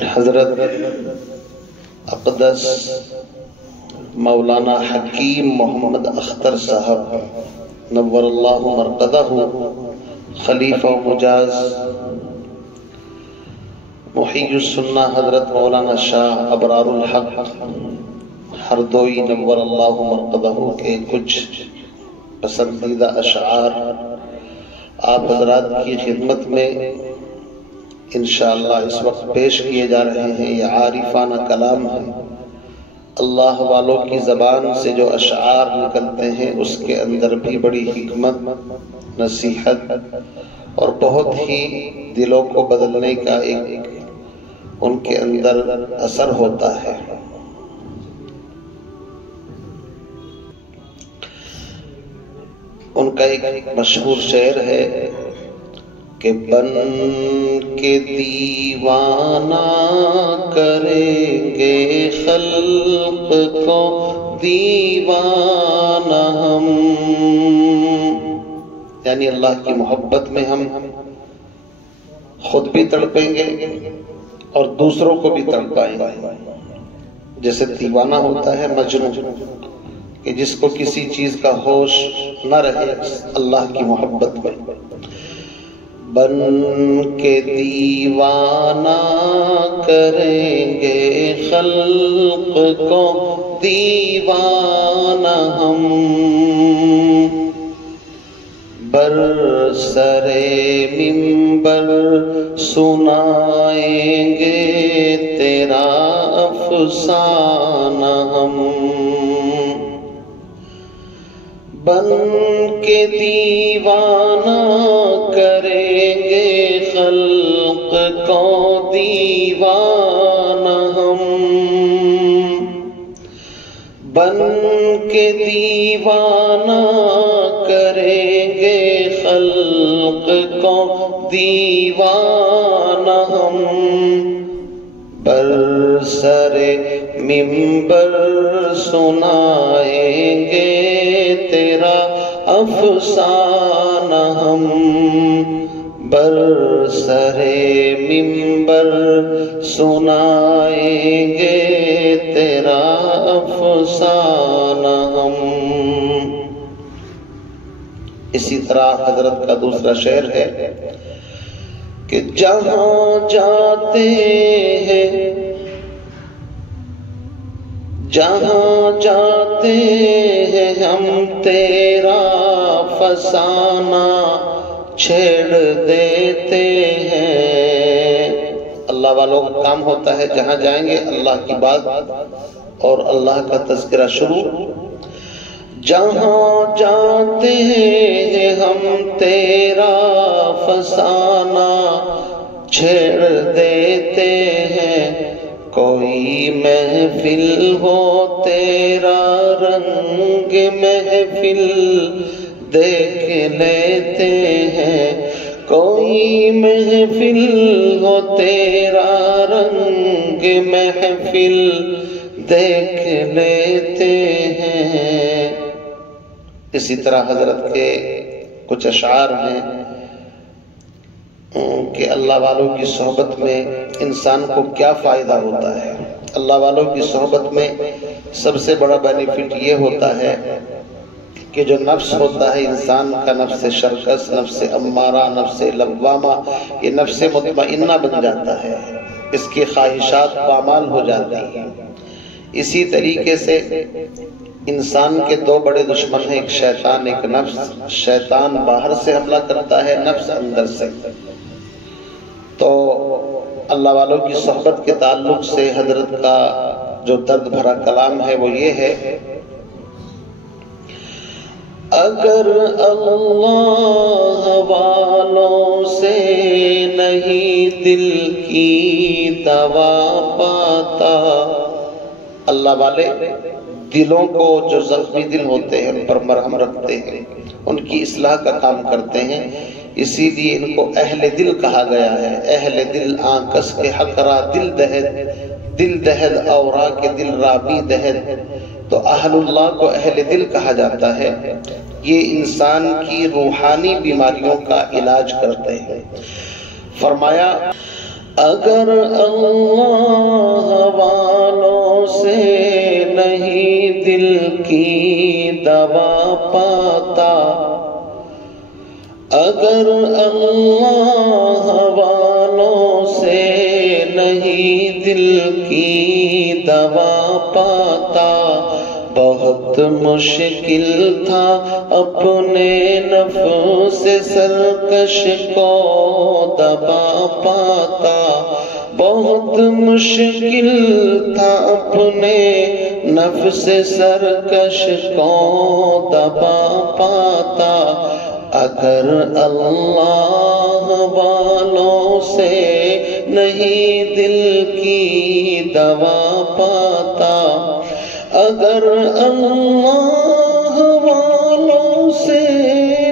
حضرت اقدس مولانا حکیم محمد اختر صاحب نور اللہ مرقدہ خلیفہ و مجاز محی السنہ حضرت مولانا شاہ ابرار الحق ہردوئی نور اللہ مرقدہ کے کچھ پسندیدہ اشعار آپ حضرات کی خدمت میں انشاءاللہ اس وقت پیش کیے جا رہے ہیں۔ یہ عارفانہ کلام ہے، اللہ والوں کی زبان سے جو اشعار نکلتے ہیں اس کے اندر بھی بڑی حکمت، نصیحت اور بہت ہی دلوں کو بدلنے کا ایک ان کے اندر اثر ہوتا ہے۔ ان کا ایک مشہور شعر ہے کہ بن کے دیوانہ کریں گے خلق کو دیوانہ ہم، یعنی اللہ کی محبت میں ہم خود بھی تڑپیں گے اور دوسروں کو بھی تڑپائیں گے۔ جیسے دیوانہ ہوتا ہے مجنون، کہ جس کو کسی چیز کا ہوش نہ رہے اللہ کی محبت میں۔ بن کے دیوانہ کریں گے خلق کو دیوانہ ہم، برسر منبر سنائیں گے تیرا افسانہ ہم، بن کے دیوانہ کریں گے خلق کو دیوانہ ہم، بن کے دیوانہ کریں گے خلق کو دیوانہ ہم، برسر منبر سنائیں گے تیرا افسانہ ہم، برسر منبر سنائیں گے تیرا افسانہ ہم۔ اسی طرح حضرت کا دوسرا شعر ہے کہ جہاں جاتے ہیں، جہاں جاتے ہیں ہم تیرا فسانہ چھیڑ دیتے ہیں۔ اللہ والوں کا کام ہوتا ہے جہاں جائیں گے اللہ کی بات اور اللہ کا تذکرہ شروع۔ جہاں جاتے ہیں ہم تیرا فسانہ چھیڑ دیتے ہیں، کوئی محفل ہو تیرا رنگ محفل دیکھ لیتے ہیں، کوئی محفل ہو تیرا رنگ محفل دیکھ لیتے ہیں۔ اسی طرح حضرت کے کچھ اشعار ہیں کہ اللہ والوں کی صحبت میں انسان کو کیا فائدہ ہوتا ہے۔ اللہ والوں کی صحبت میں سب سے بڑا بینیفٹ یہ ہوتا ہے کہ جو نفس ہوتا ہے انسان کا، نفس شرکس، نفس امارہ، نفس لوامہ، یہ نفس مطمئنہ بن جاتا ہے، اس کی خواہشات پامال ہو جاتی ہیں۔ اسی طریقے سے انسان کے دو بڑے دشمن ہیں، ایک شیطان، ایک نفس۔ شیطان باہر سے حملہ کرتا ہے، نفس اندر سے۔ تو اللہ والوں کی صحبت کے تعلق سے حضرت کا جو درد بھرا کلام ہے وہ یہ ہے، اگر اللہ والوں سے نہیں دل کی دوا پاتا، اللہ والے دلوں کو جو زخمی دل ہوتے ہیں ان پر مرہم رکھتے ہیں، ان کی اصلاح کا کام کرتے ہیں، اسی لیے ان کو اہل دل کہا گیا ہے۔ اہل دل آنکس کے حقرا دل دہد، دل دہد اورا کے دل رابی دہد، تو اہل اللہ کو اہل دل کہا جاتا ہے۔ یہ انسان کی روحانی بیماریوں کا علاج کرتے ہیں۔ فرمایا اگر اللہ والوں سے نہیں دل کی دوا پاتا، اگر اللہ والوں سے نہیں دل کی دوا پاتا، بہت مشکل تھا اپنے نفس سرکش کو دبا پاتا، بہت مشکل تھا اپنے نفس سرکش کو دبا پاتا، اگر اللہ والوں سے نہیں دل کی دوا پاتا، اگر اللہ والوں سے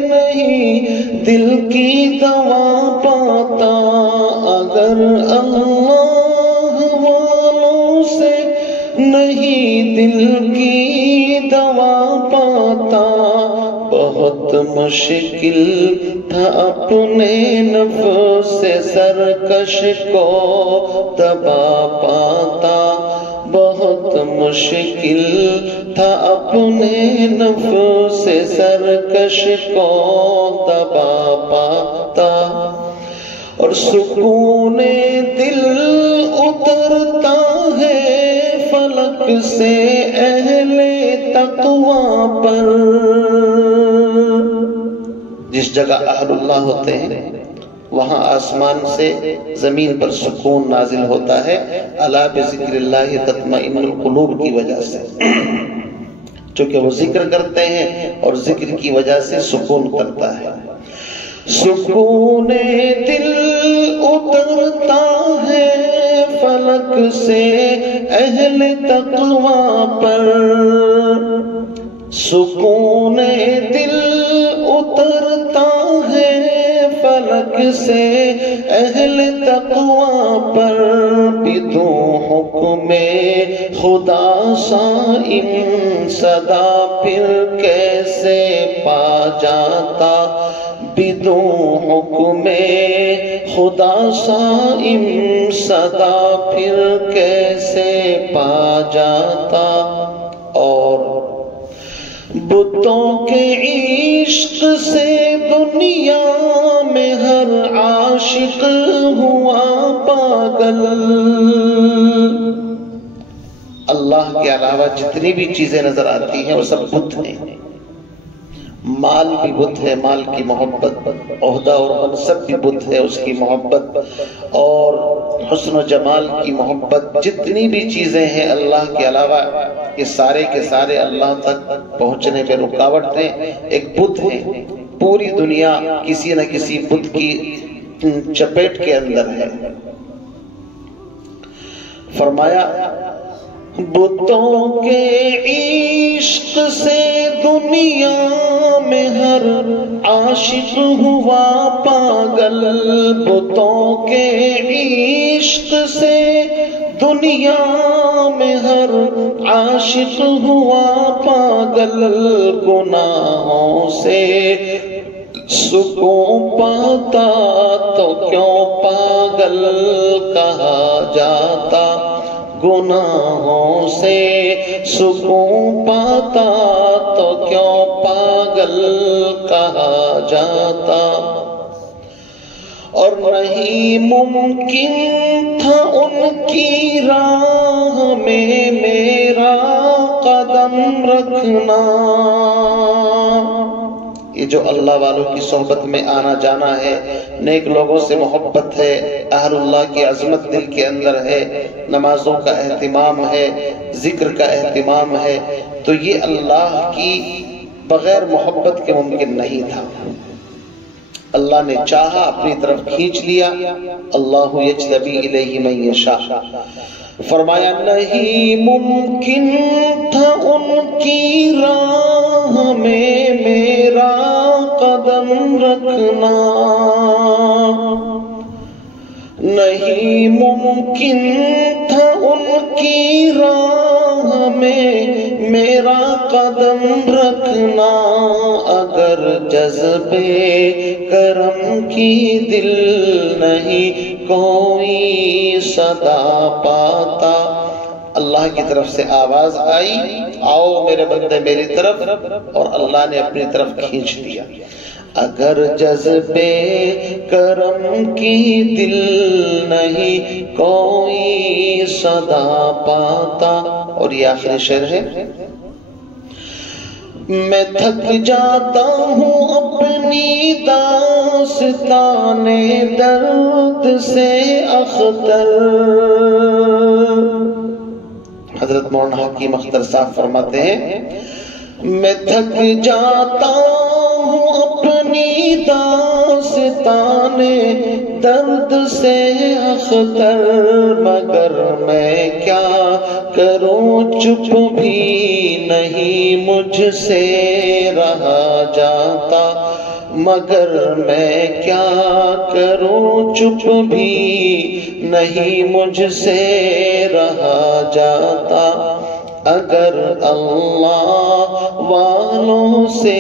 نہیں دل کی دوا پاتا، اگر اللہ والوں سے نہیں دل کی دوا پاتا، بہت مشکل تھا اپنے نفس سرکش کو دبا پاتا، بہت مشکل تھا اپنے نفس سرکش کو دبا پاتا، اور سکون دل اترتا ہے فلک سے اہل تقویٰ پر، جس جگہ اہل اللہ ہوتے ہیں وہاں آسمان سے زمین پر سکون نازل ہوتا ہے، الا بذکر اللہ تطمئن القلوب کی وجہ سے، چونکہ وہ ذکر کرتے ہیں اور ذکر کی وجہ سے سکون کرتا ہے۔ سکون دل اترتا ہے فلک سے اہل تقویٰ پر، سکون دل اترتا ہے فلک سے اہل تقویٰ پر، بدون حکم خدا صائم صدا پھر کیسے پا جاتا، بدون حکم خدا صائم صدا پھر کیسے پا جاتا، اور بتوں کے عشق سے دنیا میں ہر عاشق ہوا پاگل، اللہ کے علاوہ جتنی بھی چیزیں نظر آتی ہیں وہ سب بت ہیں، مال بھی بت ہے، مال کی محبت، عہدہ اور منصب بھی بت ہے، اس کی محبت، اور حسن و جمال کی محبت، جتنی بھی چیزیں ہیں اللہ کے علاوہ یہ سارے کے سارے اللہ تک پہنچنے پہ رکاوٹ ہیں، ایک بت ہے، پوری دنیا کسی نہ کسی بت کی چپیٹ کے اندر ہے۔ فرمایا بتوں کے عشق سے دنیا میں ہر عاشق ہوا پاگل، بتوں کے عشق سے دنیا میں ہر عاشق ہوا پاگل، گناہوں سے سکون پاتا تو کیوں پاگل کہا جاتا، گناہوں سے سکون پاتا تو کیوں پاگل کہا جاتا، اور نہیں ممکن تھا ان کی راہ میں میرا قدم رکھنا، یہ جو اللہ والوں کی صحبت میں آنا جانا ہے، نیک لوگوں سے محبت ہے، اہل اللہ کی عظمت دل کے اندر ہے، نمازوں کا اہتمام ہے، ذکر کا اہتمام ہے، تو یہ اللہ کی بغیر محبت کے ممکن نہیں تھا۔ اللہ نے چاہا اپنی طرف کھینچ لیا، اللہ یجلبی الیہ من یشاء، فرمایا نہیں ممکن تھا ان کی راہ میں میرا قدم رکھنا، نہیں ممکن تھا ان کی راہ میں میرا قدم رکھنا، اگر جذبے کرم کی دل نہیں کوئی صدا پاتا. اللہ کی طرف سے آواز آئی آؤ میرے بندے میری طرف، اور اللہ نے اپنی طرف کھینچ دیا. اگر جذبے کرم کی دل نہیں کوئی صدا پاتا. اور یہ آخری شعر ہے. میں تھک جاتا ہوں اپنی داستان درد سے اختر. حضرت مولانا حکیم اختر صاحب فرماتے ہیں میں تھک جاتا ہوں اپنی داستان درد سے اختر، مگر میں کیا کروں چپ بھی نہیں مجھ سے رہا جاتا. مگر میں کیا کروں چپ بھی نہیں مجھ سے رہا جاتا. اگر اللہ والوں سے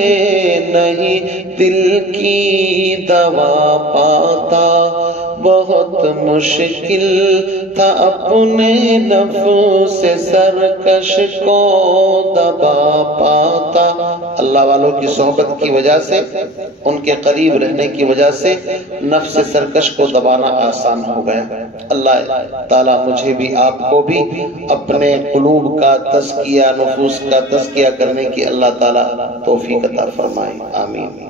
نہیں دل کی دوا پاتا، بہت مشکل تھا اپنے نفس سے سرکش کو دبا پاتا. اللہ والوں کی صحبت کی وجہ سے، ان کے قریب رہنے کی وجہ سے نفس سرکش کو دبانا آسان ہو گیا. اللہ تعالیٰ مجھے بھی آپ کو بھی اپنے قلوب کا تزکیہ، نفوس کا تزکیہ کرنے کی اللہ تعالیٰ توفیق عطا فرمائے. آمین.